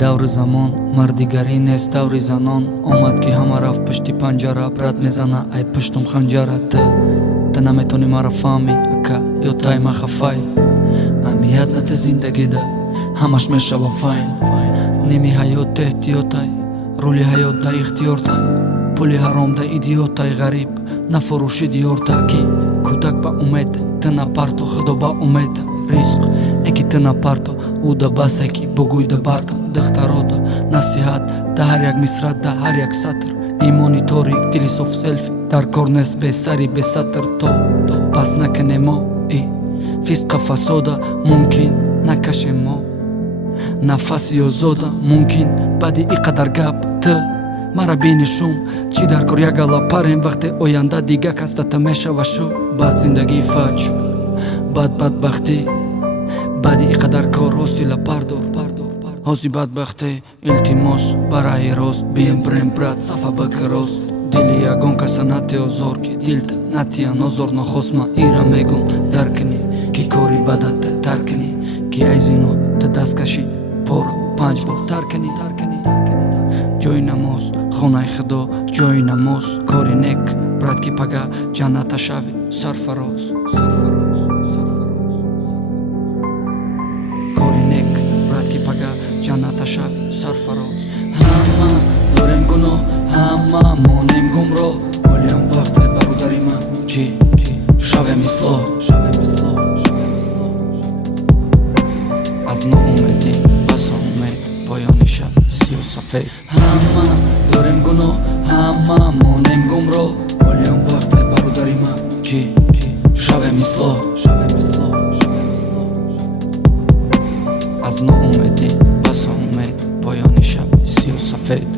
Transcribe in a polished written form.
даври замон мардигарӣ нест даври занон омад ки ҳама рафт пишти панҷара брат мезана ай пиштум ханҷара ты наметонӣ мара фаҳмӣ ака ё тай ма хафай аҳамият нате зиндагида ҳамаш мешава файн ними ҳаёт да эҳтиётай рӯли ҳаёт да ихтиёртай пули ҳаром да идиётай ғариб нафурӯши диёрта ки кӯдак ба умед ты на парто худо ба умед рисқ эки ты на парто ӯ да басе ки бугӯй да бартам духтарода насиҳат да ҳар як мисрат да ҳар як сатр имони торик дили соф селфи дар кор нест бесари бесатр то пас накунем мо фисқа фасода мумкин накашем мо нафаси озода мумкин баъди и қадар гап ты мара бинишум чӣ дар кор як гала парем вақте оянда дига кастата мешава шу бад зиндагии фаҷ бад бадбахтӣ баъди и қадар кор ҳосила бардор ҳози бадбахтӣ илтимос бараи рост бием брем брат сафа бакрост дили ягон каса нати озор ки дилта натия нозор нохосма ира мегум даркунӣ ки кори бадат таркунӣ ки ай зино ты дасткашӣ пора 5 бор таркунӣ ҷои намоз хонаи худо ҷои намоз кори нек брат ки пага ҷанната шави сарфароз кори нек брат ки пага ҷанната шави сарфароз ҳама дорем гуноҳ ҳама монем гумроҳ волиам вақте бародари ман ки шавем ислоҳ аз ноумедӣ ба соумед поёни шаб сиёсафед ҳама дорем гуноҳ ҳама монем гумроҳ волиам вақте бародари ман ки шавем ислоҳ аз ноумедӣ ба соумед поёни шаб сиёсафед